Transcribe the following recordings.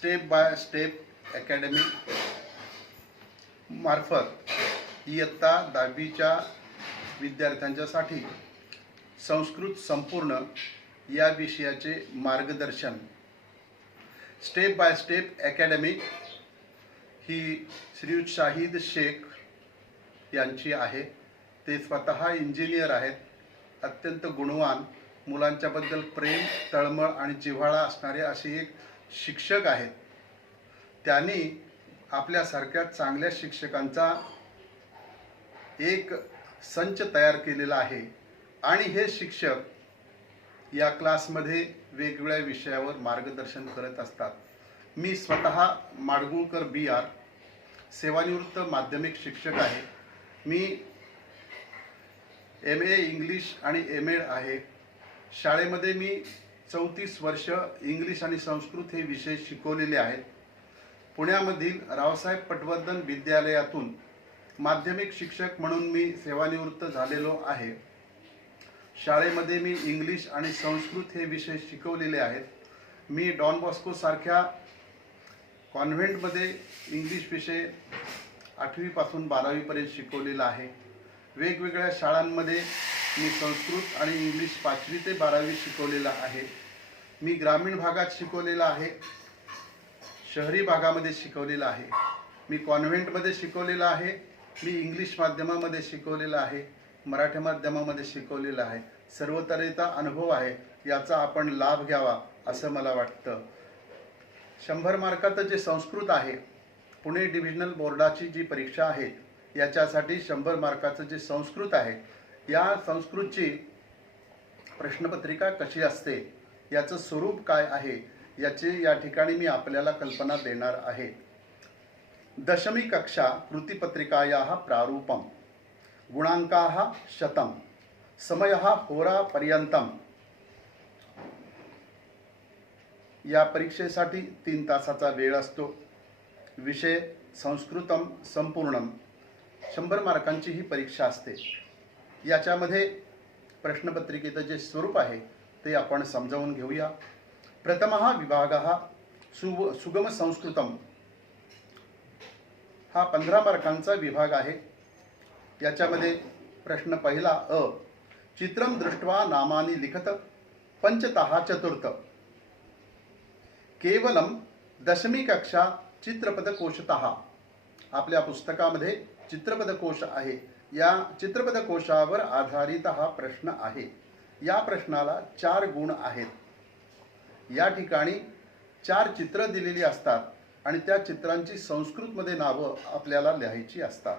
Step by step academy मार्फत इयत्ता 10वीच्या विद्यार्थ्यांच्यासाठी संस्कृत संपूर्ण या विषयाचे मार्गदर्शन स्टेप बाय स्टेप अकॅडमी ही श्रीयुत शाहिद शेख यांची आहे। ते स्वतः इंजिनियर आहेत, अत्यंत गुणवान, मुलांच्याबद्दल प्रेम, तळमळ आणि जिव्हाळा असणारे असे एक शिक्षक आहेत। त्यांनी आपल्यासारख्या चांगल्या शिक्षकांचा एक संच तयार केलेला आहे आणि हे शिक्षक या क्लासमध्ये वेगवेगळ्या विषयावर मार्गदर्शन करत असतात। मी स्वतः माडगुळकर BR सेवानिवृत्त माध्यमिक शिक्षक आहे। मी MA इंग्लिश आणि MA आहे। शाळेमध्ये मी 34 वर्ष इंग्लिश आणि संस्कृत हे विषय शिकवलेले आहेत। पुण्यामधील रावसाहेब पटवर्धन विद्यालयातून माध्यमिक शिक्षक म्हणून मी सेवानिवृत्त झालेलो आहे। शाळेमध्ये मी इंग्लिश आणि संस्कृत हे विषय शिकवलेले आहेत। मी डॉन बॉस्को सारख्या कॉन्व्हेंटमध्ये इंग्लिश विषय 8वी पासून 12वी पर्यंत शिकवलेला आहे। वेगवेगळ्या शाळांमध्ये मी संस्कृत आणि इंग्लिश 5वी ते 12वी शिकवलेला आहे। मी ग्रामीण भागात शिकवलेला आहे, शहरी भागामध्ये शिकवलेला आहे। मी कॉन्व्हेंटमध्ये शिकवलेला आहे, मी इंग्लिश माध्यमामध्ये शिकवलेला आहे, मराठी माध्यमामध्ये शिकवलेला आहे। सर्व तऱ्हेचा अनुभव आहे, याचा आपण लाभ घ्यावा असं मला वाटतं। 100 मार्काचं जे संस्कृत आहे, पुणे डिव्हिजनल बोर्डाची जी परीक्षा आहे याच्यासाठी 100 मार्काचं जे संस्कृत आहे, या संस्कृतची प्रश्नपत्रिका कशी असते, याचं स्वरूप काय आहे, याची या ठिकाणी मी आपल्याला कल्पना देणार आहे। दशमी कक्षा कृतिपत्रिकायाः प्रारूपम गुणांकाः 100 समयः होरापर्यंतम। या परीक्षेसाठी 3 तासाचा वेळ असतो। विषय संस्कृतम संपूर्णम। 100 मार्कांची ही परीक्षा असते। याच्यामध्ये प्रश्नपत्रिकेचं जे स्वरूप आहे ते आपण समजावून घेऊया। प्रथमः विभागः सुगम संस्कृतम हा 15 मार्कांचा विभाग आहे। याच्यामध्ये प्रश्न पहिला अ चित्रम दृष्ट्वा नामानि लिखत पंचतः चतुर्थ। केवलम दशमी कक्षा चित्रपदकोशतः। आपल्या पुस्तकामध्ये चित्रपदकोश आहे, या चित्रपदकोशावर आधारित हा प्रश्न आहे। या प्रश्नाला 4 गुण आहेत। या ठिकाणी 4 चित्र दिलेली असतात आणि त्या चित्रांची संस्कृतमध्ये नावं आपल्याला लिहायची असतात।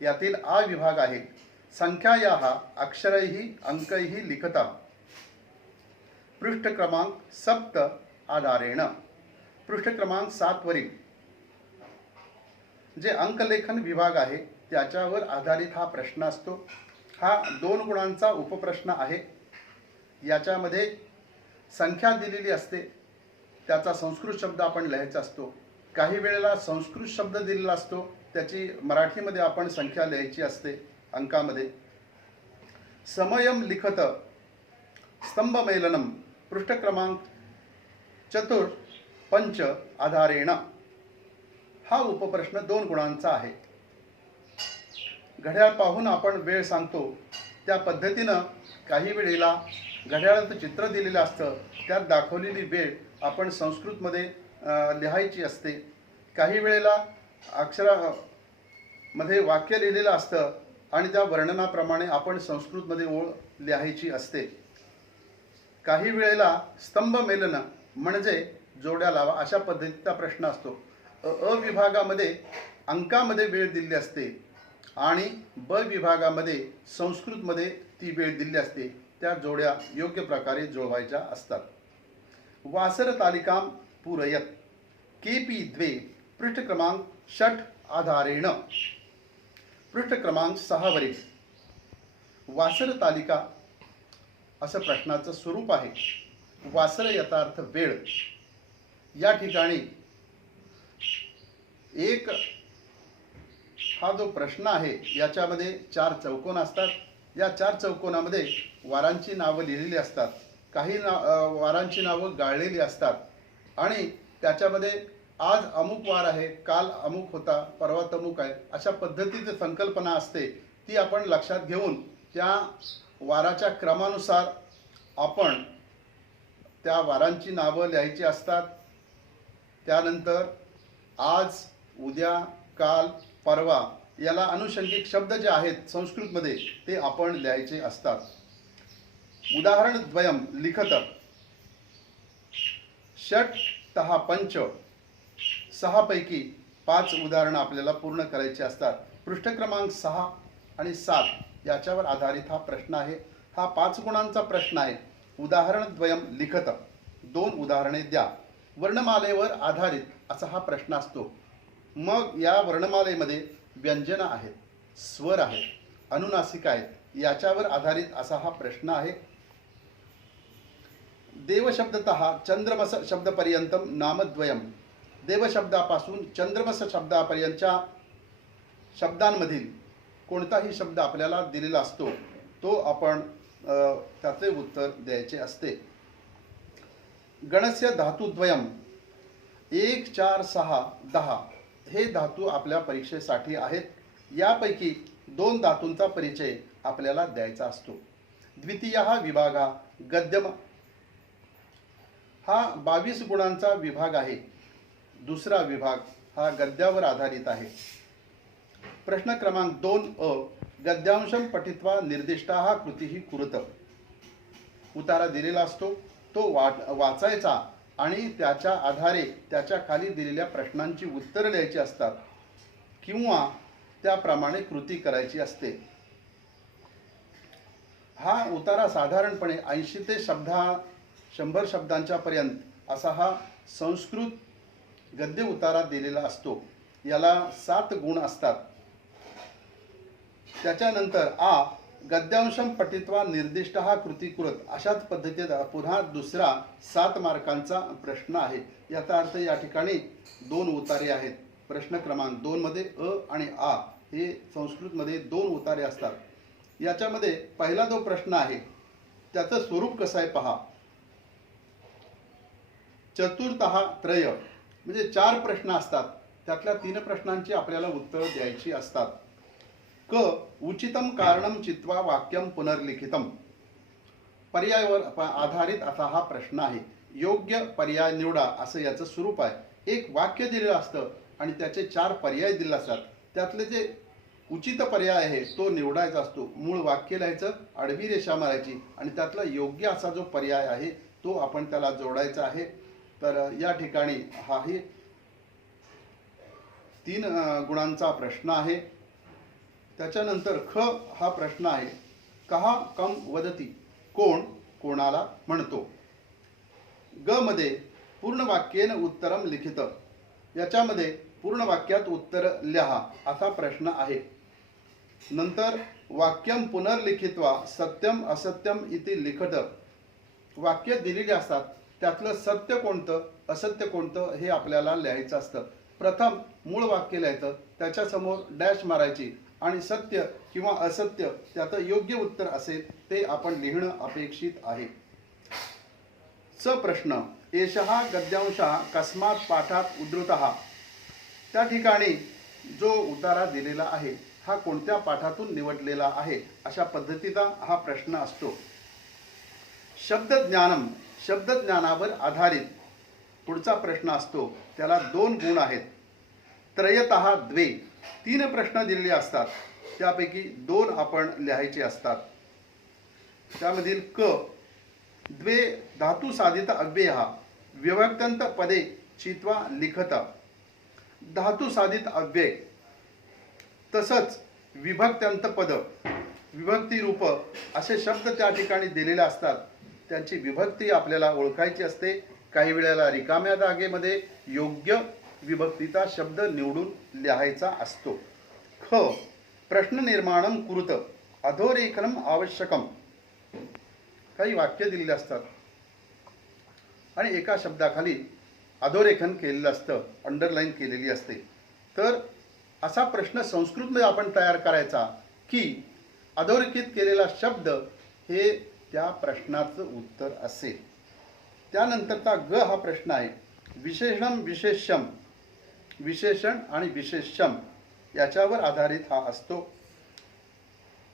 यातील आ विभाग आहे संख्यायाः अक्षरैः अंकैः लिखता पृष्ठ क्रमांक 7 आधारेण। पृष्ठ क्रमांक 7 वरील जे अंकलेखन विभाग आहे त्याच्यावर आधारित हा प्रश्न असतो। हा 2 गुणांचा उपप्रश्न आहे। याच्यामध्ये संख्या दिलेली असते, त्याचा संस्कृत शब्द आपण लिहायचा असतो। काही वेळेला संस्कृत शब्द दिलेला असतो, त्याची मराठीमध्ये आपण संख्या लिहायची असते अंकामध्ये। समयम लिखत स्तंभमेलनम पृष्ठ क्रमांक 4 पंच आधारेण। हा उपप्रश्न 2 गुणांचा आहे। घड्याळ पाहून आपण वेळ सांगतो, त्या पद्धतीनं काही वेळेला घड्याळाचं चित्र दिलेलं असतं, त्यात दाखवलेली वेळ आपण संस्कृतमध्ये लिहायची असते। काही वेळेला अक्षरामध्ये वाक्य लिहिलेलं असतं आणि त्या वर्णनाप्रमाणे आपण संस्कृतमध्ये ओळ लिहायची असते। काही वेळेला स्तंभमेलन म्हणजे जोड्या लावा अशा पद्धतीचा प्रश्न असतो। अ विभागामध्ये अंकामध्ये वेळ दिली असते आणि ब विभागामध्ये संस्कृतमध्ये ती वेळ दिली असते। त्या जोड्या योग्य प्रकारे जुळवायच्या असतात। वासर तालिकां पूरयत केपी 2 पृष्ठ क्रमांक 6 आधारेण। पृष्ठ क्रमांक 6 वरील वासर तालिका असं प्रश्नाचं स्वरूप आहे। वासर याचा अर्थ वेळ। या ठिकाणी एक हा जो प्रश्न आहे याच्यामध्ये 4 चौकोन असतात। या 4 चौकोनामध्ये वारांची नावं लिहिलेली असतात। काही वारांची नावं गाळलेली असतात आणि त्याच्यामध्ये आज अमुक वार आहे, काल अमुक होता, परवा तमुक आहे, अशा पद्धतीची संकल्पना असते. ती आपण लक्षात घेऊन त्या वाराच्या क्रमानुसार आपण त्या वारांची नावं लिहायची असतात. त्यानंतर आज, उद्या, काल, परवा याला अनुषंगिक शब्द जे आहेत संस्कृतमध्ये ते आपण लिहायचे असतात. उदाहरण द्वयम लिखत. षट तहा पंच, 6 पैकी 5 उदाहरणं आपल्याला पूर्ण करायची असतात. पृष्ठ क्रमांक 6 आणि 7 याच्यावर आधारित हा प्रश्न आहे. हा 5 गुणांचा प्रश्न आहे. उदाहरण द्वयम लिखत, 2 उदाहरणे द्या. वर्णमालेवर आधारित असा हा प्रश्न असतो. मग या वर्णमालेमध्ये व्यंजन आहेत, स्वर आहेत, अनुनासिका आहेत, याच्यावर आधारित असा हा प्रश्न आहे. देवशब्दतः चंद्रमस शब्दपर्यंतम नामद्वयम, देवशब्दापासून चंद्रमस शब्दापर्यंतच्या शब्दांमधील कोणताही शब्द आपल्याला दिलेला असतो तो आपण त्याचे उत्तर द्यायचे असते. गणस्य धातुद्वयम 1, 4, 6, 10 हे धातू आपल्या परीक्षेसाठी आहेत. यापैकी 2 धातूंचा परिचय आपल्याला द्यायचा असतो. द्वितीय विभाग गद्यम हा 22 गुणांचा विभाग आहे. दुसरा विभाग हा गद्यावर आधारित आहे. प्रश्न क्रमांक 2 गद्यांशम पठित्वा निर्दिष्टा कृती कुरुत. उतारा दिलेला असतो, तो वाचायचा आणि त्याच्या आधारे त्याच्या खाली दिलेल्या प्रश्नांची उत्तरं लिहायची असतात किंवा त्याप्रमाणे कृती करायची असते. हा उतारा साधारणपणे 80 ते 100 शब्दांच्या पर्यंत असा हा संस्कृत गद्य उतारा दिलेला असतो. याला 7 गुण असतात. त्याच्यानंतर गद्यांशम पठित्वा निर्दिष्ट कृती कुरुत अशाच पद्धतीचा पुन्हा दुसरा 7 मार्कांचा प्रश्न आहे. याचा अर्थ या ठिकाणी 2 उतारे आहेत. प्रश्न क्रमांक 2 मध्ये आणि हे संस्कृतमध्ये 2 उतारे असतात. याच्यामध्ये पहिला जो प्रश्न आहे त्याचं स्वरूप कसं आहे पहा. चतुर्थः त्रय म्हणजे 4 प्रश्न असतात. त्यातल्या 3 प्रश्नांची आपल्याला उत्तर द्यायची असतात. उचितम कारणम चित्वा वाक्यम पुनर्लिखितम, पर्यायावर आधारित असा हा प्रश्न आहे. योग्य पर्याय निवडा असं याचं स्वरूप आहे. एक वाक्य दिलेलं असतं आणि त्याचे 4 पर्याय दिले असतात. त्यातले जे उचित पर्याय आहे तो निवडायचा असतो. मूळ वाक्य लिहायचं, आडवी रेषा मारायची आणि त्यातला योग्य असा जो पर्याय आहे तो आपण त्याला जोडायचा आहे. तर या ठिकाणी हाही 3 गुणांचा प्रश्न आहे. त्याच्यानंतर हा प्रश्न आहे. कहा कम वदती, कोण कोणाला म्हणतो. मध्ये पूर्ण वाक्येन उत्तरम लिखित, याच्यामध्ये पूर्ण वाक्यात उत्तर लिहा असा प्रश्न आहे. नंतर वाक्यम पुनर्लिखित्वा सत्यम असत्यम इति लिखत, वाक्य दिलेली असतात त्यातलं सत्य कोणतं असत्य कोणतं हे आपल्याला लिहायचं असतं. प्रथम मूळ वाक्य लिहायचं, त्याच्यासमोर डॅश मारायची आणि सत्य किंवा असत्य त्याचं योग्य उत्तर असेल ते आपण लिहिणं अपेक्षित आहे. प्रश्न एषः गद्यांशः कस्मात् पाठात उद्धृतः, त्या ठिकाणी जो उतारा दिलेला आहे हा कोणत्या पाठातून निवडलेला आहे अशा पद्धतीचा हा प्रश्न असतो. शब्दज्ञानम, शब्दज्ञानावर आधारित पुढचा प्रश्न असतो. त्याला 2 गुण आहेत. त्रयतः द्वे, 3 प्रश्न दिलेले असतात. त्यापैकी 2 आपण लिहायचे असतात. त्यामधील द्वे धातु साधित अव्यय विभक्तंत पदे चित्वा लिखत, धातु साधित अव्यय तसंच विभक्तंत पद विभक्ती रूप असे शब्द त्या ठिकाणी दिलेले असतात. त्यांची विभक्ती आपल्याला ओळखायची असते. काही वेळेला रिकाम्या जागेमध्ये योग्य विभक्तीचा शब्द निवडून लिहायचा असतो. प्रश्न निर्माणम कुरुत अधोरेखनम आवश्यकम, काही वाक्य दिलेले असतात आणि एका शब्दाखाली अधोरेखन केलेलं असतं, अंडरलाईन केलेली असते. तर असा प्रश्न संस्कृतमध्ये आपण तयार करायचा की अधोरेखित केलेला शब्द हे त्या प्रश्नाचं उत्तर असेल. त्यानंतरचा हा प्रश्न आहे. विशेषण विशेष्यम, विशेषण आणि विशेष्यम याच्यावर आधारित हा असतो.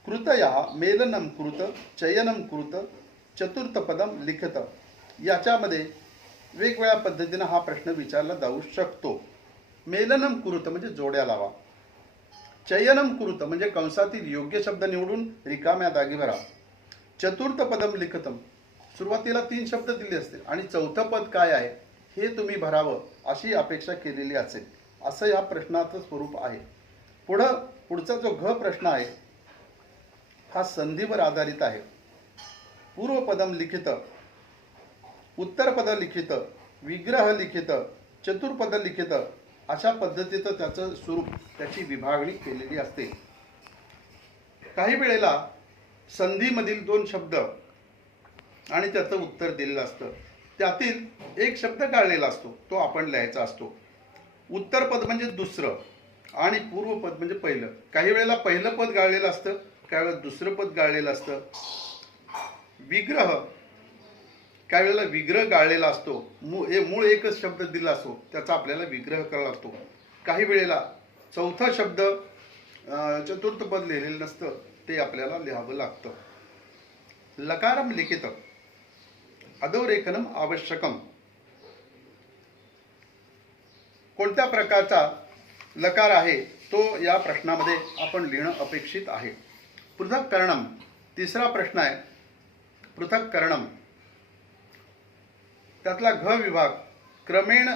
कृतया मेलनम कृत, चयनम कृत, चतुर्थपदम लिखित याच्यामध्ये वेगवेगळ्या पद्धतीने हा प्रश्न विचारला जाऊ शकतो. मेलनम कुरुत म्हणजे जोड्या लावा. चयनम कुरुत म्हणजे कंसातील योग्य शब्द निवडून रिकाम्या जागी भरा. चतुर्थ पदम लिखितम, सुरुवातीला 3 शब्द दिले असतील आणि चौथं पद काय आहे हे तुम्ही भरावं अशी अपेक्षा केलेली असेल. असं या प्रश्नाचं स्वरूप आहे. पुढचा जो घ प्रश्न आहे हा संधीवर आधारित आहे. पूर्वपदम लिखित, उत्तरपद लिखित, विग्रह लिखित, चतुर्पद लिखित अशा पद्धतीचं त्याचं स्वरूप, त्याची विभागणी केलेली असते. काही वेळेला संधीमधील 2 शब्द आणि त्याचं उत्तर दिलेलं असतं. त्यातील एक शब्द गाळलेला असतो, तो आपण लिहायचा असतो. उत्तरपद म्हणजे दुसरं आणि पूर्वपद म्हणजे पहिलं. काही वेळेला पहिलं पद गाळलेलं असतं, काही वेळेला दुसरं पद गाळलेलं असतं. विग्रह, काही वेळेला विग्रह गाळलेला असतो. मूळ एकच शब्द दिला असतो, त्याचा आपल्याला विग्रह करावा लागतो. काही वेळेला चौथा शब्द चतुर्थ पद लिहिलेलं नसतं, ते आपल्याला लिहावं लागतं. लकारम लिखित, अधोरेखनम आवश्यकम. कोणत्या प्रकारचा लकार आहे तो या प्रश्नामध्ये आपण लिहिणं अपेक्षित आहे. पृथक्करणम, तिसरा प्रश्न आहे पृथक्करणम. त्यातला घ विभाग क्रमेण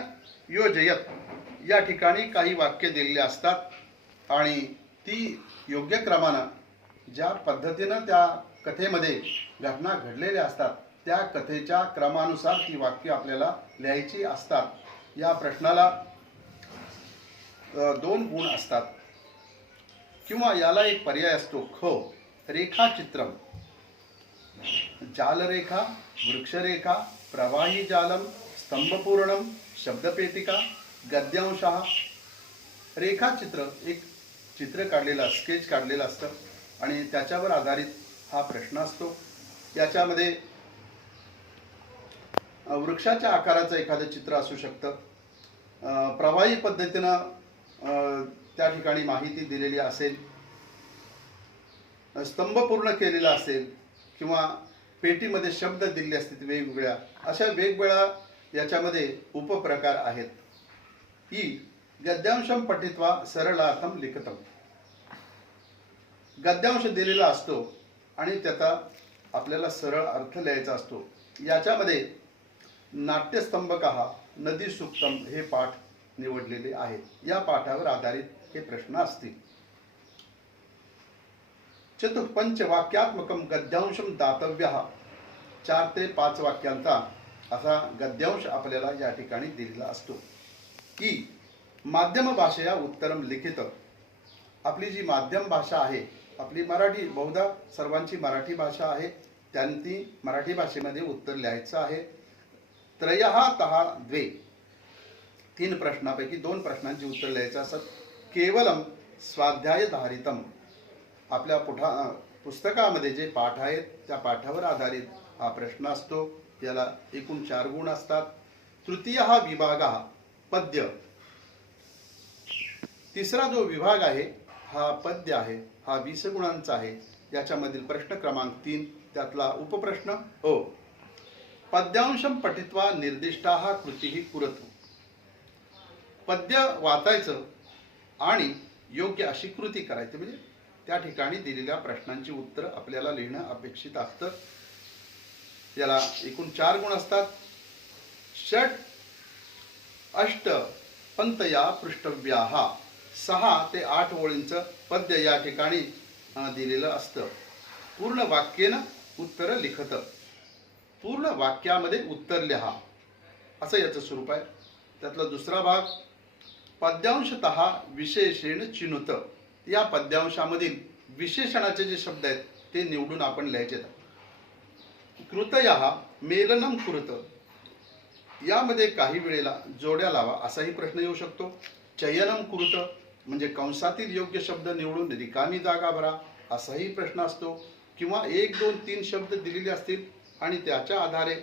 योजयत या ठिकाणी काही वाक्य दिलेली असतात आणि ती योग्य क्रमानं ज्या पद्धतीनं त्या कथेमध्ये घटना घडलेल्या असतात त्या कथेच्या क्रमानुसार ती वाक्य आपल्याला लिहायची असतात. या प्रश्नाला 2 गुण असतात किंवा याला एक पर्याय असतो ख, रेखाचित्रम. जालरेखा, वृक्षरेखा, प्रवाही जालम, स्तंभपूर्णम, शब्दपेटिका, गद्यांशः. रेखाचित्र एक चित्र काढलेलं, स्केच काढलेलं असतं आणि त्याच्यावर आधारित हा प्रश्न असतो. याच्यामध्ये वृक्षाच्या आकाराचं एखादं चित्र असू शकतं. प्रवाही पद्धतीनं त्या ठिकाणी माहिती दिलेली असेल, स्तंभ पूर्ण केलेला असेल किंवा पेटीमध्ये शब्द दिले असतील वेगवेगळ्या. अशा वेगवेगळ्या याच्यामध्ये उपप्रकार आहेत. ई गद्यांशम पठित्वा सरळार्थम लिखितम. गद्यांश दिलेला असतो आणि त्याचा आपल्याला सरळ अर्थ लिहायचा असतो. याच्यामध्ये नाट्यस्तंभकः नदी सूक्तम हे पाठ निवडलेले आहेत. या पाठावर आधारित हे प्रश्न असतील. पंचवाक्यात्मकम गद्यांशम दातव्यः. 4 ते 5 वाक्यांचा असा गद्यांश आपल्याला या ठिकाणी दिलेला असतो. की माध्यम भाषेया उत्तरम लिखित. आपली जी माध्यम भाषा आहे, आपली मराठी, बहुधा सर्वांची मराठी भाषा आहे, त्यांनी मराठी भाषेमध्ये उत्तर लिहायचं आहे. त्रयः तः द्वे, 3 प्रश्नापैकी 2 प्रश्नांची उत्तर लिहायचं असत. केवलम स्वाध्यायधारितम. आपल्या पुस्तकामध्ये जे पाठ आहेत त्या पाठावर आधारित हा प्रश्न असतो. याला एकूण 4 गुण असतात. तृतीयः विभागः पद्य. तिसरा जो विभाग आहे हा पद्य आहे. हा 20 गुणांचा आहे. याच्यामधील प्रश्न क्रमांक 3 त्यातला उपप्रश्न हो. पद्यांशम पठित्वा निर्दिष्टाः कृतीः कुरतु. पद्य वाचायचं आणि योग्य अशी कृती करायची, म्हणजे त्या ठिकाणी दिलेल्या प्रश्नांची उत्तर आपल्याला लिहिणं अपेक्षित असतं. याला एकूण 4 गुण असतात. 6 8 पंतया पृष्ठव्याः. 6 ते 8 ओळींचं पद्य या ठिकाणी दिलेलं असतं. पूर्ण वाक्येनं उत्तर लिखत. पूर्ण वाक्यामध्ये उत्तर लिहा असं याचं स्वरूप आहे. त्यातला दुसरा भाग पद्यांशतः विशेषेण चिनुत. या पद्यांशामधील विशेषणाचे जे शब्द आहेत ते निवडून आपण लिहायचे. कृतयः मेलनम कृत. यामध्ये काही वेळेला जोड्या लावा असाही प्रश्न येऊ शकतो. चयनम कृत म्हणजे कंसातील योग्य शब्द निवडून रिकामी जागा भरा असाही प्रश्न असतो. किंवा 1 2 3 शब्द दिलेले असतील आणि त्याच्या आधारे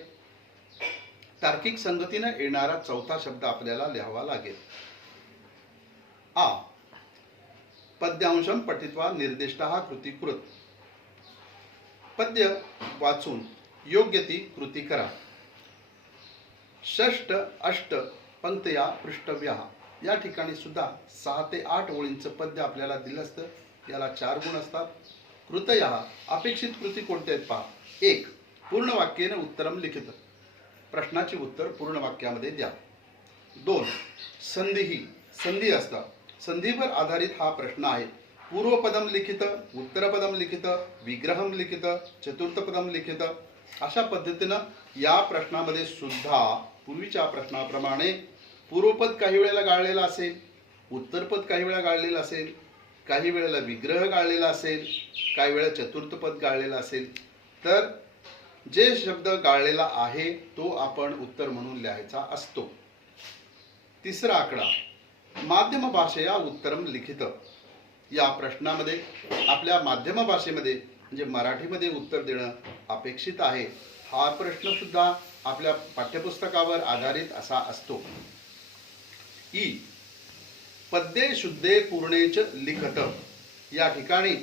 तार्किक संगतीने येणारा चौथा शब्द आपल्याला लिहावा लागेल. आ. पद्यांशम पठित्वा निर्दिष्टः कृतीकृत. पद्य वाचून योग्य ती कृती करा. षष्ट अष्ट पंक्तया पृष्ठव्या. या ठिकाणी सुद्धा 6 ते 8 ओळींचं पद्य आपल्याला दिलं असतं. याला 4 गुण असतात. कृतया अपेक्षित कृती कोणत्या आहेत पहा. 1. पूर्ण वाक्याने उत्तरम लिखित. प्रश्नाचे उत्तर पूर्ण वाक्यामध्ये द्या. 2. संधी. संधी असतात. संधीवर आधारित हा प्रश्न आहे. पूर्वपदम लिखित, उत्तरपदम लिखित, विग्रहम लिखित, चतुर्थपदम लिखित. अशा पद्धतीनं या प्रश्नामध्ये सुद्धा पूर्वीच्या प्रश्नाप्रमाणे पूर्वपद काही वेळेला गाळलेला असेल, उत्तरपद काही वेळा गाळलेलं असेल, काही वेळेला विग्रह गाळलेला असेल, काही वेळा चतुर्थपद गाळलेला असेल. तर जे शब्द गाळलेला आहे तो आपण उत्तर म्हणून लिहायचा असतो. तिसरा आकडा माध्यम भाषेया उत्तरम लिखित. या प्रश्नामध्ये आपल्या माध्यम भाषेमध्ये म्हणजे मराठीमध्ये उत्तर देणं अपेक्षित आहे. हा प्रश्न सुद्धा आपल्या पाठ्यपुस्तकावर आधारित असा असतो. ई. पद्ये शुद्धे पूर्णेच लिखत. या ठिकाणी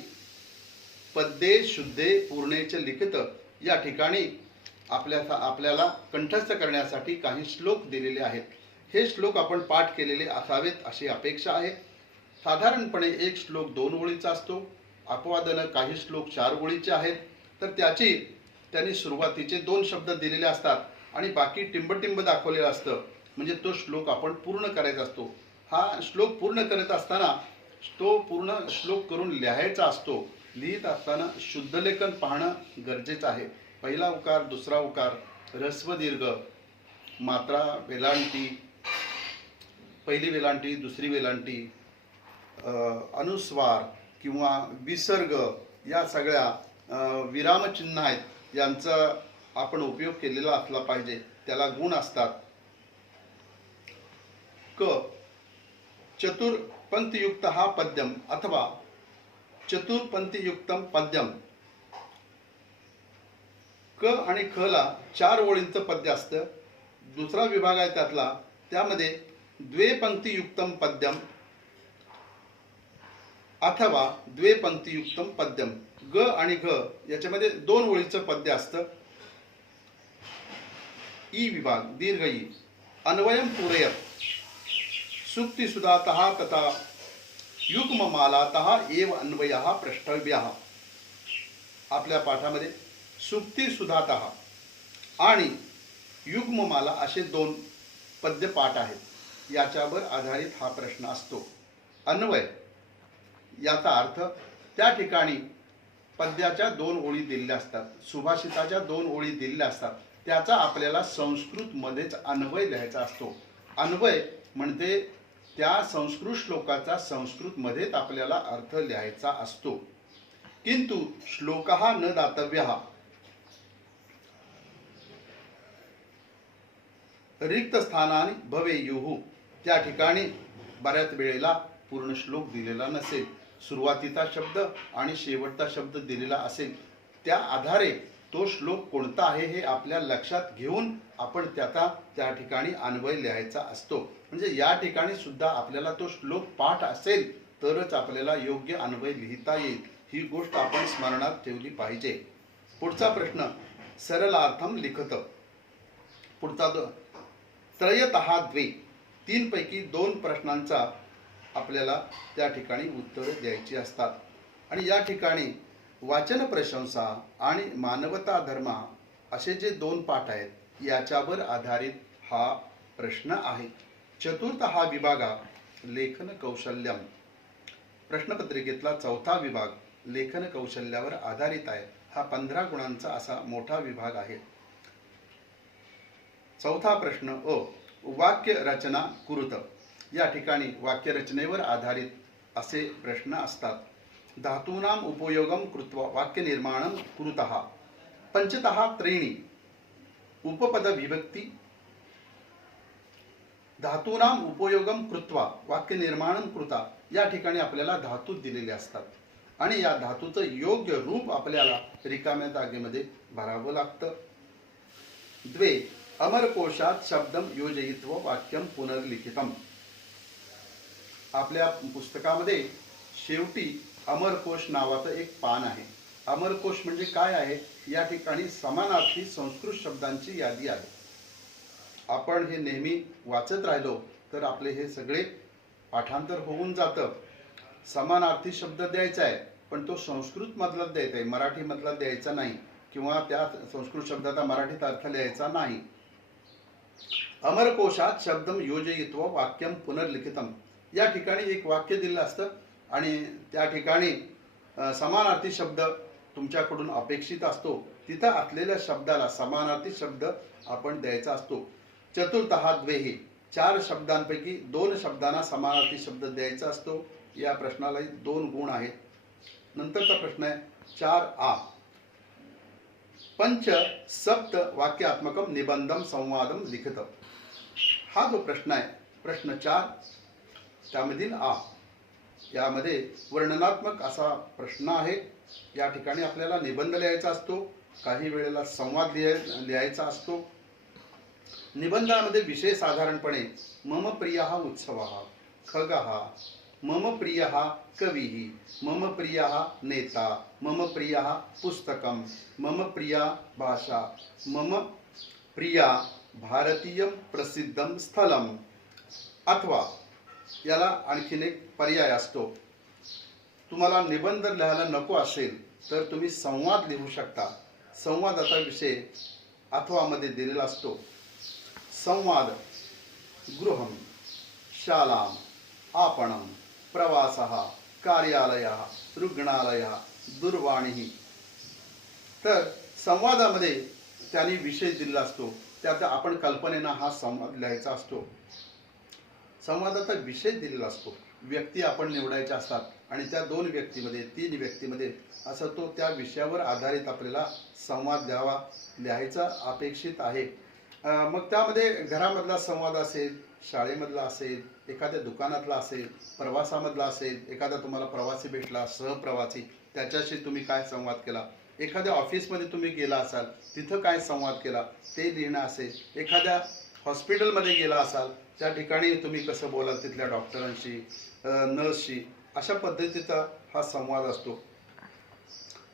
पद्ये शुद्धे पूर्णेच लिखित या ठिकाणी आपल्याला कंठस्थ करण्यासाठी काही श्लोक दिलेले आहेत. हे श्लोक आपण पाठ केलेले असावेत अशी अपेक्षा आहे. साधारणपणे एक श्लोक 2 ओळीचा असतो. अपवादानं काही श्लोक 4 ओळीचे आहेत. तर त्यांनी सुरुवातीचे 2 शब्द दिलेले असतात आणि बाकी टिंबटिंब दाखवलेलं असतं. म्हणजे तो श्लोक आपण पूर्ण करायचा असतो. हा श्लोक पूर्ण करत असताना तो पूर्ण श्लोक करून लिहायचा असतो. लिहित असताना शुद्धलेखन पाहणं गरजेचं आहे. पहिला उकार, दुसरा उकार, ऱ्हस्व दीर्घ, मात्रा, वेलांटी, पहिली वेलांटी, दुसरी वेलांटी, अनुस्वार किंवा विसर्ग या सगळ्या विरामचिन्ह आहेत. यांचा आपण उपयोग केलेला असला पाहिजे. त्याला गुण असतात. क. चतुर्पंक्तियुक्त हा पद्यम अथवा चतुर्पंक्तियुक्तम पद्यम. क आणि ख ला 4 ओळींचं पद्य असतं. दुसरा विभाग आहे त्यामध्ये द्विपंक्तियुक्तम पद्यम अथवा द्विपंक्तियुक्तम पद्यम. ग आणि घ याच्यामध्ये 2 ओळीचं पद्य असतं. ई विभाग दीर्घ ई. अन्वयम पूरयत. सुक्ती सुदातः तथा युग्ममालातः एव अन्वयः प्रष्टव्यः. आपल्या पाठामध्ये सुक्ती सुदातः आणि युग्ममाला असे 2 पद्य पाठ आहेत. याच्यावर आधारित हा प्रश्न असतो. अन्वय याचा अर्थ त्या ठिकाणी पद्याच्या 2 ओळी दिलेल्या असतात, सुभाषिताच्या 2 ओळी दिलेल्या असतात. त्याचा आपल्याला संस्कृत मध्येच अन्वय लिहायचा असतो. अन्वय म्हणजे त्या संस्कृत श्लोकाचा संस्कृत मध्येच आपल्याला अर्थ लिहायचा असतो. किंतु श्लोकः न दातव्यः. रिक्त स्थानानि भवेयुः. त्या ठिकाणी बऱ्याच वेळेला पूर्ण श्लोक दिलेला नसेल. सुरुवातीचा शब्द आणि शेवटचा शब्द दिलेला असेल. त्या आधारे तो श्लोक कोणता आहे हे आपल्या लक्षात घेऊन आपण त्याचा त्या ठिकाणी अन्वय लिहायचा असतो. म्हणजे या ठिकाणी सुद्धा आपल्याला तो श्लोक पाठ असेल तरच आपल्याला योग्य अन्वय लिहिता येईल. ही गोष्ट आपण स्मरणात ठेवली पाहिजे. पुढचा प्रश्न सरलार्थम लिखत. पुढचा त्रयतः द्वे. 3 पैकी 2 प्रश्नांचा आपल्याला त्या ठिकाणी उत्तर द्यायची असतात. आणि या ठिकाणी वाचन प्रशंसा आणि मानवता धर्म असे जे 2 पाठ आहेत याच्यावर आधारित हा प्रश्न आहे. चतुर्थ हा विभाग लेखन कौशल्यम. प्रश्नपत्रिकेतला 4था विभाग लेखन कौशल्यावर आधारित आहे. हा 15 गुणांचा असा मोठा विभाग आहे. 4था प्रश्न अ. वाक्य रचना कुरुत. या ठिकाणी वाक्यरचनेवर आधारित असे प्रश्न असतात. धातूनाम उपयोगम कृत्वा वाक्य निर्माणम कुरुतः. पंचतः त्रीणि उपपद विभक्ती. धातूनाम उपयोगम कृत्वा वाक्य निर्माणम कृता. या ठिकाणी आपल्याला धातू दिलेले असतात आणि या धातूचं योग्य रूप आपल्याला रिकाम्या जागेमध्ये भरावं लागतं. द्वे अमरकोशात शब्दम योजयित्वा वाक्यम पुनर्लिखितम. आपल्या पुस्तकामध्ये शेवटी अमरकोश नावाचं एक पान आहे. अमरकोश म्हणजे काय आहे? या ठिकाणी समानार्थी संस्कृत शब्दांची यादी आहे. आपण हे नेहमी वाचत राहिलो तर आपले हे सगळे पाठांतर होऊन जातं. समानार्थी शब्द द्यायचा आहे, पण तो संस्कृत मधलाच द्यायचा आहे, मराठी मधला द्यायचा नाही, किंवा त्या संस्कृत शब्दाचा मराठीत अर्थ लिहायचा नाही. अमरकोशात शब्दम योजयित्वा वाक्यम पुनर्लिखितम. या ठिकाणी एक वाक्य दिलं असतं आणि त्या ठिकाणी समानार्थी शब्द तुमच्याकडून अपेक्षित असतो. तिथं असलेल्या शब्दाला समानार्थी शब्द आपण द्यायचा असतो. चतुर्थः द्वेहि, 4 शब्दांपैकी 2 शब्दांना समानार्थी शब्द द्यायचा असतो. या प्रश्नाला 2 गुण आहेत. नंतरचा प्रश्न आहे 4आ. पंच सप्त वाक्यात्मकम निबंधम संवादम लिखित. हा जो प्रश्न आहे, प्रश्न 4 त्यामधील आ, यामध्ये वर्णनात्मक असा प्रश्न आहे. या ठिकाणी आपल्याला निबंध लिहायचा असतो, काही वेळेला संवाद लिहायचा असतो. निबंधामध्ये विषय साधारणपणे मम प्रियः उत्सवः, खगः, मम प्रियः कविः, मम प्रियः नेता, मम प्रियः पुस्तकं, मम प्रिया भाषा, मम प्रिया भारतीय प्रसिद्धं स्थलम. अथवा याला आणखीन एक पर्याय असतो. तुम्हाला निबंध लिहायला नको असेल तर तुम्ही संवाद लिहू शकता. संवादाचा विषय अथवा मध्ये दिलेला असतो. संवाद गृहं, शालां, आपणं, प्रवासः, कार्यालयः, रुग्णालयः, दूरवाणी. तर संवादामध्ये त्यांनी विषय दिला असतो, त्यात आपण कल्पनेनं हा संवाद लिहायचा असतो. संवादाचा विषय दिलेला असतो, व्यक्ती आपण निवडायच्या असतात आणि त्या 2 व्यक्तीमध्ये 3 व्यक्तीमध्ये असं तो त्या विषयावर आधारित आपल्याला संवाद लिहायचा अपेक्षित आहे. मग त्यामध्ये घरामधला संवाद असेल, शाळेमधला असेल, एखाद्या दुकानातला असेल, प्रवासामधला असेल, एखादा तुम्हाला प्रवासी भेटला, सहप्रवासी, त्याच्याशी तुम्ही काय संवाद केला, एखाद्या ऑफिसमध्ये तुम्ही गेला असाल तिथं काय संवाद केला ते लिहिणं असेल, एखाद्या हॉस्पिटलमध्ये गेला असाल त्या ठिकाणी तुम्ही कसं बोलाल तिथल्या डॉक्टरांशी, नर्सशी, अशा पद्धतीचा हा संवाद असतो.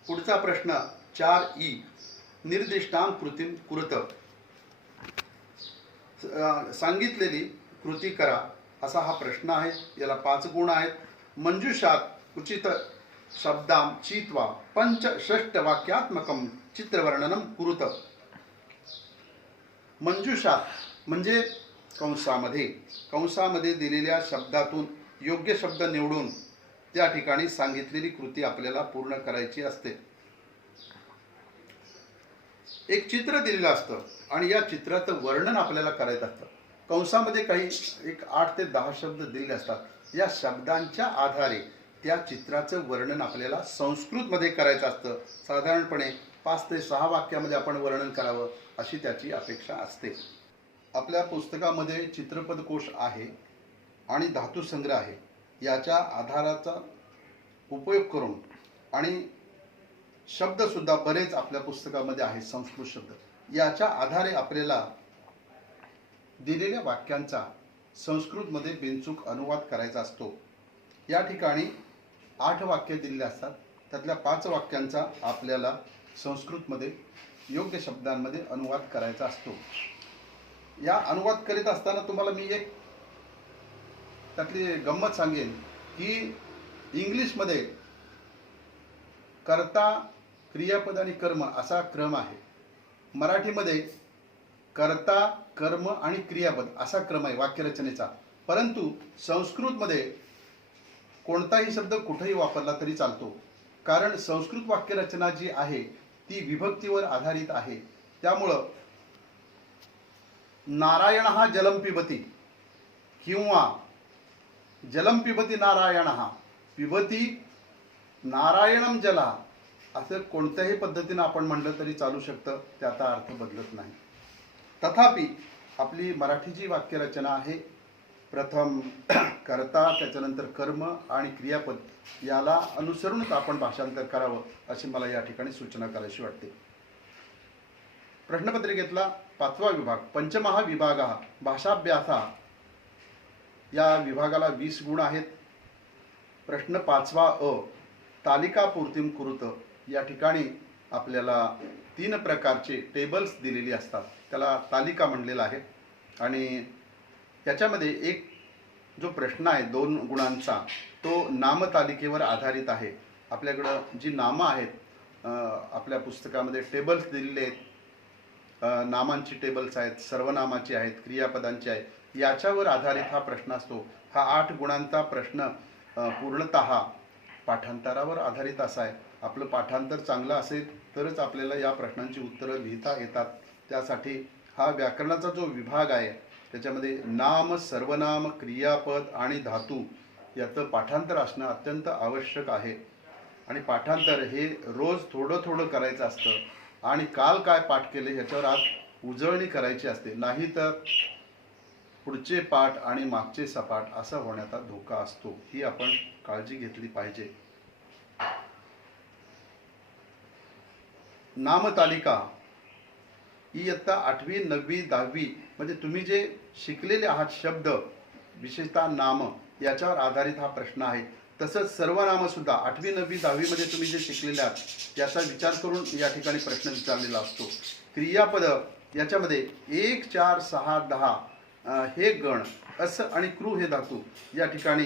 पुढचा प्रश्न 4ई. निर्दिष्टां कृतीं कुरुत. सांगितलेली कृती करा असा हा प्रश्न आहे. याला 5 गुण आहेत. मंजुषात उचित शब्दां चित्वा पंचषष्ट वाक्यात्मकं चित्रवर्णनम कुरुत. मंजुषा म्हणजे कंसामध्ये दिलेल्या शब्दातून योग्य शब्द निवडून त्या ठिकाणी सांगितलेली कृती आपल्याला पूर्ण करायची असते. एक चित्र दिलेलं असतं आणि या चित्राचं वर्णन आपल्याला करायचं असतं. कंसामध्ये काही एक 8 ते 10 शब्द दिलेले असतात. या शब्दांच्या आधारे त्या चित्राचं वर्णन आपल्याला संस्कृतमध्ये करायचं असतं. साधारणपणे 5 ते 6 वाक्यामध्ये आपण वर्णन करावं अशी त्याची अपेक्षा असते. आपल्या पुस्तकामध्ये चित्रपदकोश आहे आणि धातुसंग्रह आहे. याच्या आधाराचा उपयोग करून आणि शब्दसुद्धा बरेच आपल्या पुस्तकामध्ये आहेत, संस्कृत शब्द. याच्या आधारे आपल्याला दिलेल्या वाक्यांचा संस्कृतमध्ये बिनचूक अनुवाद करायचा असतो. या ठिकाणी 8 वाक्य दिलेली असतात. त्यातल्या 5 वाक्यांचा आपल्याला संस्कृतमध्ये योग्य शब्दांमध्ये अनुवाद करायचा असतो. या अनुवाद करीत असताना तुम्हाला मी एक त्यातली गंमत सांगेन की इंग्लिशमध्ये कर्ता, क्रियापद आणि कर्म असा क्रम आहे. मराठीमध्ये कर्ता, कर्म आणि क्रियापद असा क्रम आहे वाक्यरचनेचा. परंतु संस्कृतमध्ये कोणताही शब्द कुठेही वापरला तरी चालतो, कारण संस्कृत वाक्यरचना जी आहे ती विभक्तीवर आधारित आहे. त्यामुळं नारायण हा जलम पिबती किंवा जलम पिबती नारायण, पिबती नारायणम जला, असं कोणत्याही पद्धतीने आपण म्हटलं तरी चालू शकतं, त्याचा अर्थ बदलत नाही. तथापि आपली मराठी जी वाक्यरचना आहे, प्रथम कर्ता, त्याच्यानंतर कर्म आणि क्रियापद याला अनुसरूनच आपण भाषांतर करावं अशी मला या ठिकाणी सूचना करायची वाटते. प्रश्नपत्रिकेतला पाचवा विभाग पंचमहाविभाग भाषाभ्यासा या विभागाला 20 गुण आहेत. प्रश्न 5वा अ तालिकापूर्तीम कुरुत या ठिकाणी आपल्याला 3 प्रकारचे टेबल्स दिलेली असतात, त्याला तालिका म्हणलेला आहे. आणि त्याच्यामध्ये एक जो प्रश्न आहे 2 गुणांचा तो नामतालिकेवर आधारित आहे. आपल्याकडं जी नामं आहेत आपल्या पुस्तकामध्ये टेबल्स दिलेले आहेत, नामांची टेबल्स आहेत, सर्वनामाची आहेत, क्रियापदांची आहेत, याच्यावर आधारित हा प्रश्न असतो. हा 8 गुणांचा प्रश्न पूर्णतः पाठांतरावर आधारित असा आहे. आपलं पाठांतर चांगलं असेल तरच आपल्याला या प्रश्नांची उत्तरं लिहिता येतात. त्यासाठी हा व्याकरणाचा जो विभाग आहे त्याच्यामध्ये नाम, सर्वनाम, क्रियापद आणि धातू याचं पाठांतर असणं अत्यंत आवश्यक आहे. आणि पाठांतर हे रोज थोडं थोडं करायचं असतं आणि काल काय पाठ केले ह्याच्यावर आज उजळणी करायची असते, नाही तर पुढचे पाठ आणि मागचे सपाट असं होण्याचा धोका असतो. ही आपण काळजी घेतली पाहिजे. नामतालिका इयत्ता 8वी 9वी 10वी म्हणजे तुम्ही जे शिकलेले आहात शब्द, विशेषतः नाम, याच्यावर आधारित हा प्रश्न आहे. तसंच सर्वनाम सुद्धा 8वी 9वी 10वी मध्ये तुम्ही जे शिकलेले आहात याचा विचार करून या ठिकाणी प्रश्न विचारलेला असतो. क्रियापद याच्यामध्ये 1 4 6 10 हे गण, अस आणि क्रू हे धातू या ठिकाणी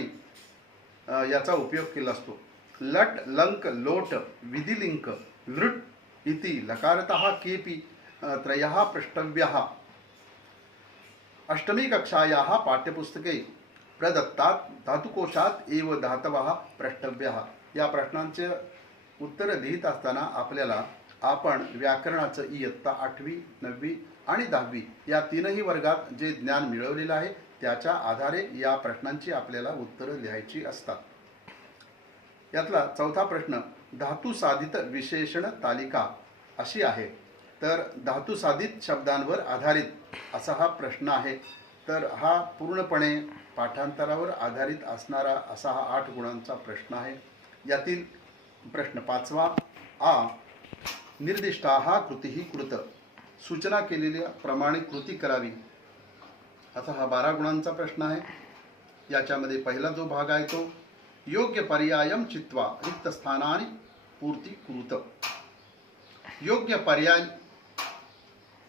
याचा उपयोग केला असतो. लट, लंक, लोट, विधिलिंक, लृट इति लकारतः केपि त्रयः प्रष्टव्यः अष्टमी कक्षायाः पाठ्यपुस्तके प्रदत्तात् धातुकोशात एव धातवः प्रष्टव्यः. या प्रश्नांचे उत्तर लिहित असताना आपल्याला आपण व्याकरणाचं इयत्ता 8वी 9वी आणि 10वी या 3ही वर्गात जे ज्ञान मिळवलेलं आहे त्याच्या आधारे या प्रश्नांची आपल्याला उत्तरं लिहायची असतात. यातला 4था प्रश्न धातू साधित विशेषण तालिका अशी आहे. तर धातू साधित शब्दांवर आधारित असा हा प्रश्न आहे. तर हा पूर्णपणे पाठांतरावर आधारित असणारा असा हा 8 गुणांचा प्रश्न आहे. यातील प्रश्न 5वा आ निर्दिष्टाः कृतीः कृत, सूचना केलेल्या प्रमाणे कृती करावी, असा हा 12 गुणांचा प्रश्न आहे. याच्यामध्ये पहिला जो भाग आहे तो योग्य पर्यायम चित्वा रिक्त स्थानानि पूर्ती कुरुत. योग्य पर्याय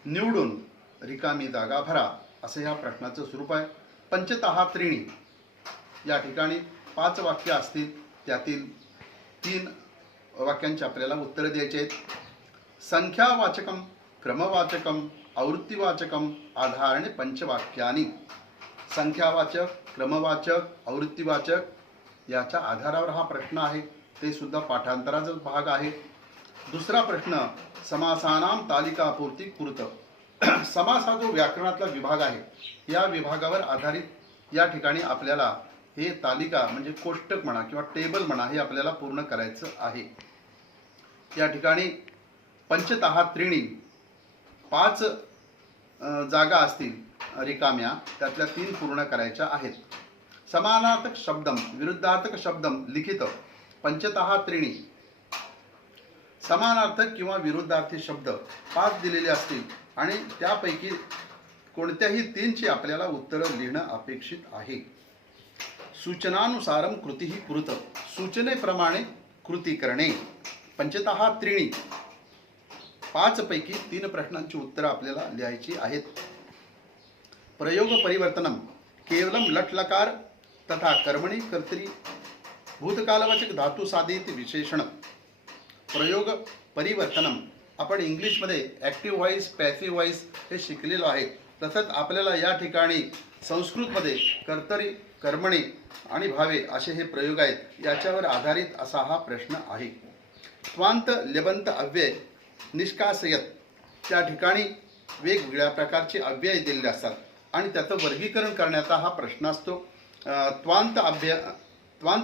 निवडून रिकामी जागा भरा, असे या प्रश्नाचं स्वरूप आहे. पंचतः त्रीणी या ठिकाणी 5 वाक्य असतील, त्यातील 3 वाक्यांची आपल्याला उत्तरं द्यायची आहेत. संख्यावाचकम, क्रमवाचकम, आवृत्तीवाचकम आधारणे पंचवाक्यानी. संख्यावाचक, क्रमवाचक, आवृत्तीवाचक याच्या आधारावर हा प्रश्न आहे. ते सुद्धा पाठांतराचा भाग आहे. दुसरा प्रश्न समासानाम तालिकापूर्ती कुरुत. समास हा जो व्याकरणातला विभाग आहे या विभागावर आधारित या ठिकाणी आपल्याला हे तालिका म्हणजे कोष्टक म्हणा किंवा टेबल म्हणा हे आपल्याला पूर्ण करायचं आहे. या ठिकाणी पंचतः त्रीणी 5 जागा असतील रिकाम्या, त्यातल्या 3 पूर्ण करायच्या आहेत. समानार्थक शब्दम, विरुद्धार्थक शब्दम लिखित पंचतः त्रीणी. समानार्थक किंवा विरुद्धार्थी शब्द 5 दिलेले असतील आणि त्यापैकी कोणत्याही 3ची आपल्याला उत्तरं लिहिणं अपेक्षित आहे. सूचनानुसारम कृतीः कुरुत, सूचनेप्रमाणे कृती करणे. पंचतः त्रीणी 5 पैकी 3 प्रश्नांची उत्तरं आपल्याला लिहायची आहेत. प्रयोग परिवर्तनम केवलम लट्लकार तथा कर्मणी कर्तरी भूतकालवाचक धातु साधित विशेषण. प्रयोग परिवर्तनम आपण इंग्लिशमध्ये ॲक्टिव्ह व्हॉइस, पॅसिव्ह व्हॉइस हे शिकलेलो आहे. तसंच आपल्याला या ठिकाणी संस्कृतमध्ये कर्तरी, कर्मणी आणि भावे असे हे प्रयोग आहेत. याच्यावर आधारित असा हा प्रश्न आहे. त्वांत लेबंत अव्यय निष्कासयत, त्या ठिकाणी वेगवेगळ्या प्रकारचे अव्यय दिलेले असतात आणि त्याचं वर्गीकरण करण्याचा हा प्रश्न असतो. त्वांत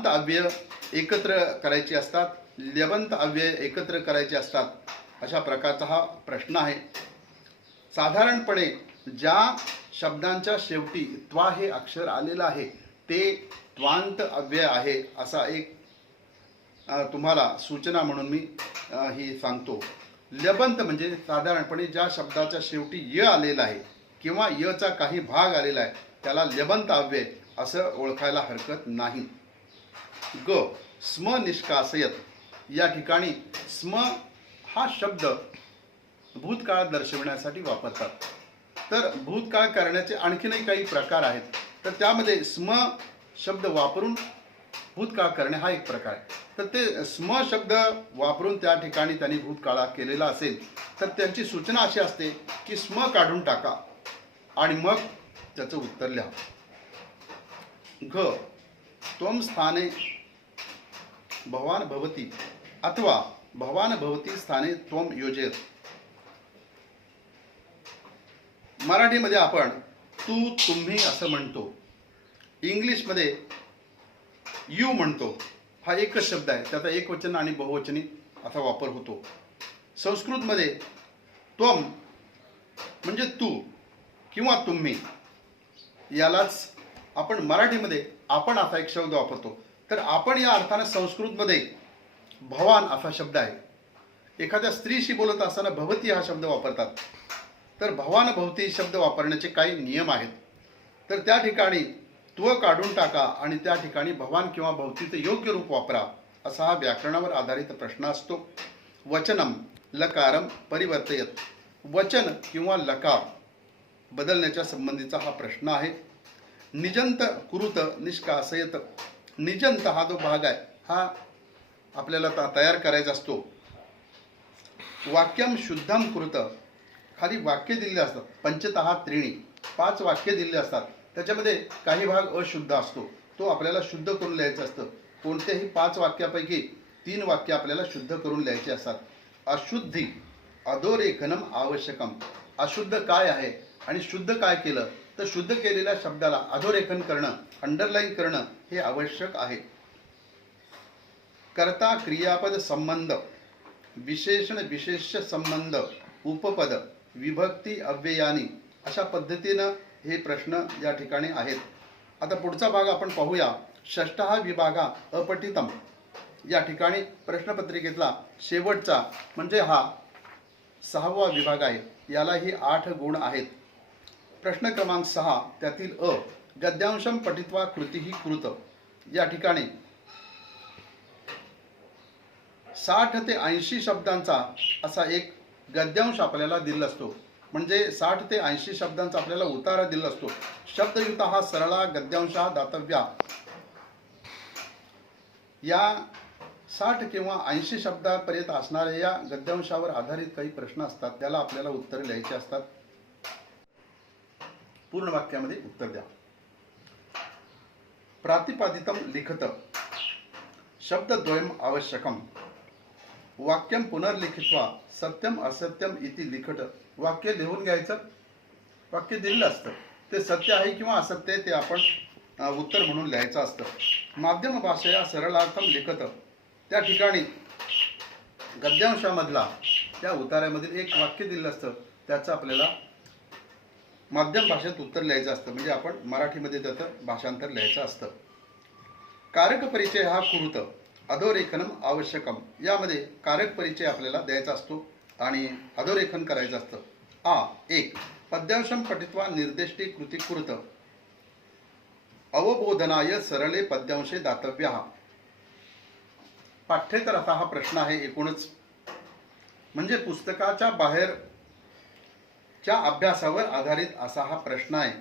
अव्यय एकत्र करायचे असतात, लेबंत अव्यय एकत्र करायचे असतात, अशा प्रकारचा हा प्रश्न आहे. साधारणपणे ज्या शब्दांच्या शेवटी त्वा हे अक्षर आलेलं आहे ते त्वांत अव्यय आहे, असा एक तुम्हाला सूचना म्हणून मी ही सांगतो. ल्यबंत म्हणजे साधारणपणे ज्या शब्दाच्या शेवटी य आलेला आहे किंवा यचा काही भाग आलेला आहे त्याला ल्यबंत अव्यय असं ओळखायला हरकत नाही. ग स्म निष्कासयत या ठिकाणी स्म हा शब्द भूतकाळ दर्शविण्यासाठी वापरतात. तर भूतकाळ करण्याचे आणखीनही काही प्रकार आहेत. तर त्यामध्ये स्म शब्द वापरून भूतकाळ करणे हा एक प्रकार आहे. तर ते स्म शब्द वापरून त्या ठिकाणी त्यांनी भूतकाळात केलेला असेल तर त्यांची सूचना अशी असते की स्म काढून टाका आणि मग त्याचं उत्तर लिहा. घ त्वम स्थाने भवान भवती अथवा भवान भवती स्थाने त्वम योजयत. मराठीमध्ये आपण तू तुम्ही असं म्हणतो. इंग्लिशमध्ये यू म्हणतो. हा एकच शब्द आहे, त्याचा एकवचन आणि बहुवचनी असा वापर होतो. संस्कृतमध्ये त्वम म्हणजे तू किंवा तुम्ही यालाच आपण मराठीमध्ये आपण असा एक शब्द वापरतो. तर आपण या अर्थानं संस्कृतमध्ये भवान असा शब्द आहे. एखाद्या स्त्रीशी बोलत असताना भवती हा शब्द वापरतात. तर भवान भवती शब्द वापरण्याचे काही नियम आहेत. तर त्या ठिकाणी त्व काढून टाका आणि त्या ठिकाणी भवान किंवा भवतीचे योग्य रूप वापरा असा हा व्याकरणावर आधारित प्रश्न असतो. वचनम लकारम परिवर्तयत. वचन किंवा लकार बदलण्याच्या संबंधीचा हा प्रश्न आहे. निजंत कुरुत निष्कासयत. निजंत हा जो भाग आहे हा आपल्याला तयार करायचा असतो. वाक्यम शुद्धम कुरुत. खाली वाक्य दिलेले असतात. पंचतः त्रीणी 5 वाक्य दिलेले असतात. त्याच्यामध्ये काही भाग अशुद्ध असतो, तो आपल्याला शुद्ध करून लिहायचा असतं. कोणत्याही 5 वाक्यापैकी 3 वाक्य आपल्याला शुद्ध करून लिहायचे असतात. अशुद्धी अधोरेखनम आवश्यकम. अशुद्ध काय आहे आणि शुद्ध काय केलं तर शुद्ध केलेल्या शब्दाला अधोरेखन करणं, अंडरलाईन करणं हे आवश्यक आहे. कर्ता क्रियापद संबंध, विशेषण विशेष्य संबंध, उपपद, विभक्ती अव्ययानी अशा पद्धतीनं हे प्रश्न या ठिकाणी आहेत. आता पुढचा भाग आपण पाहूया. षष्ठः विभागा अपठितम. या ठिकाणी प्रश्नपत्रिकेतला शेवटचा म्हणजे हा 6वा विभाग आहे. यालाही 8 गुण आहेत. प्रश्न क्रमांक 6 त्यातील अ गद्यांशम पठित्वा कृतीही कृत. या ठिकाणी 60 ते 80 शब्दांचा असा एक गद्यांश आपल्याला दिला असतो. म्हणजे 60 ते 80 शब्दांचा आपल्याला उतारा दिला असतो. शब्दयुक्त हा सरळा गद्यांशा दातव्या. या 60 किंवा 80 शब्दापर्यंत असणाऱ्या या गद्यांशावर आधारित काही प्रश्न असतात, त्याला आपल्याला उत्तर लिहायचे असतात. पूर्ण वाक्यामध्ये उत्तर द्या. प्रातिपादितम लिखत. शब्दद्वयम आवश्यकम. वाक्यम पुनर्लिखित्वा सत्यम असत्यम इति लिखत. वाक्य लिहून घ्यायचं. वाक्य दिलेलं असतं ते सत्य आहे किंवा असत्य आहे ते आपण उत्तर म्हणून लिहायचं असतं. माध्यम भाषेया सरळार्थम लिखत. त्या ठिकाणी गद्यांशामधला त्या उतार्यामधील एक वाक्य दिलेलं असतं, त्याचं आपल्याला माध्यम भाषेत उत्तर लिहायचं असतं. म्हणजे आपण मराठीमध्ये त्याचं भाषांतर लिहायचं असतं. कारक परिचय हा कुरुत. अधोरेखनम आवश्यकम. यामध्ये कारक परिचय आपल्याला द्यायचा असतो आणि अधोरेखन करायचं असतं. आ 1 पद्यांशम पठित्वा निर्दिष्टी कृती कुरुत. अवबोधनाय सरळे पद्यांशे दातव्यः. पाठ्येतर असा हा प्रश्न आहे एकूणच. म्हणजे पुस्तकाच्या बाहेरच्या अभ्यासावर आधारित असा हा प्रश्न आहे.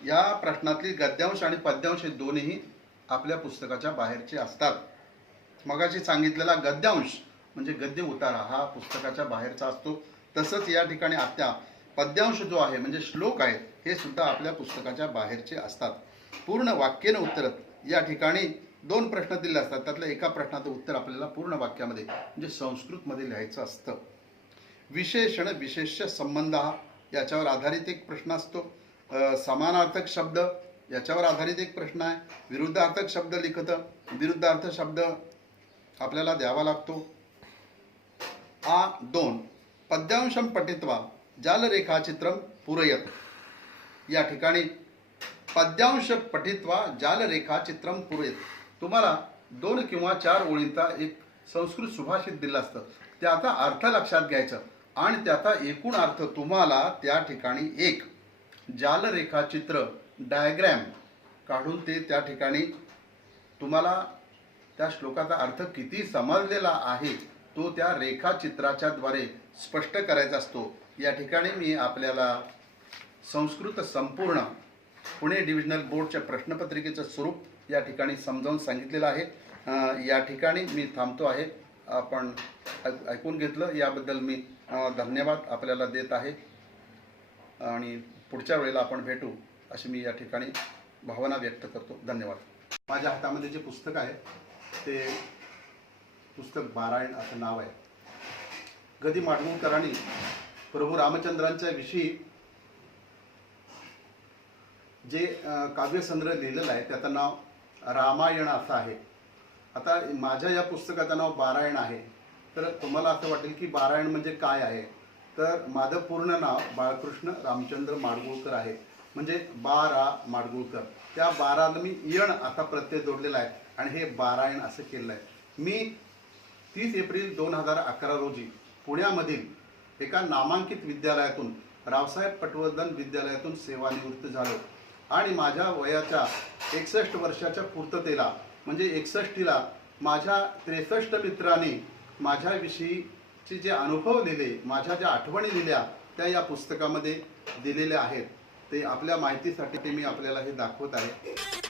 या प्रश्नातली गद्यांश आणि पद्यांश दोन्ही आपल्या पुस्तकाच्या बाहेरचे असतात. मगाशी सांगितलेला गद्यांश म्हणजे गद्य उतारा हा पुस्तकाच्या बाहेरचा असतो. तसंच या ठिकाणी आत्या पद्यांश जो आहे म्हणजे श्लोक आहेत हे सुद्धा आपल्या पुस्तकाच्या बाहेरचे असतात. पूर्ण वाक्याने उत्तर या ठिकाणी 2 प्रश्न दिले असतात. त्यातल्या एका प्रश्नाचं उत्तर आपल्याला पूर्ण वाक्यामध्ये म्हणजे संस्कृतमध्ये लिहायचं असतं. विशेषण विशेष्य संबंध याच्यावर आधारित एक प्रश्न असतो. समानार्थक शब्द याच्यावर आधारित एक प्रश्न आहे. विरुद्धार्थक शब्द लिखत. विरुद्धार्थ शब्द आपल्याला द्यावा लागतो. आ 2 पद्यांशम पठित्वा जालरेखाचित्रम पूरयत. या ठिकाणी पद्यांश पठित्वा जालरेखाचित्रम पूरयत. तुम्हाला 2 किंवा 4 ओळींचा एक संस्कृत सुभाषित दिलं असतं. त्याचा अर्थ लक्षात घ्यायचं आणि त्याचा एकूण अर्थ तुम्हाला त्या ठिकाणी एक जालरेखाचित्र डायग्रॅम काढून ते त्या ठिकाणी तुम्हाला त्या श्लोकाचा अर्थ किती समजलेला आहे तो त्या रेखाचित्राच्या द्वारे स्पष्ट करायचा असतो। या ठिकाणी मी आपल्याला संस्कृत संपूर्ण पुणे डिव्हिजनल बोर्डच्या प्रश्नपत्रिकेचं स्वरूप या ठिकाणी समजावून सांगितलेलं आहे। या ठिकाणी मी थांबतो आहे। आपण ऐकून घेतलं याबद्दल मी धन्यवाद आपल्याला देत आहे आणि पुढच्या वेळेला आपण भेटू अशी मी या ठिकाणी भावना व्यक्त करतो। धन्यवाद। माझ्या हातामध्ये जे पुस्तक आहे ते पुस्तक बारायण असं नाव आहे। गदी माडगूळकरांनी प्रभू रामचंद्रांच्या विषयी जे काव्यसंग्रह लिहिलेलं आहे त्याचं नाव रामायण असं आहे। आता माझ्या या पुस्तकाचं नाव बारायण आहे, तर तुम्हाला असं वाटेल की बारायण म्हणजे काय आहे, तर माझं पूर्ण नाव बाळकृष्ण रामचंद्र माडगूळकर आहे, म्हणजे बारा माडगूळकर। त्या बाराला मी यण असा प्रत्यय जोडलेला आहे आणि हे बारायण असं केलेलं आहे। मी 30 एप्रिल 2011 रोजी पुण्यामधील एका नामांकित विद्यालयातून रावसाहेब पटवर्धन विद्यालयातून सेवानिवृत्त झालो आणि माझ्या वयाच्या 61 वर्षाच्या पूर्ततेला म्हणजे 61ला माझ्या 63 मित्रांनी माझ्याविषयीचे जे अनुभव लिहिले, माझ्या ज्या आठवणी लिहिल्या त्या या पुस्तकामध्ये दिलेल्या आहेत। ते आपल्या माहितीसाठी ते मी आपल्याला हे दाखवत आहे।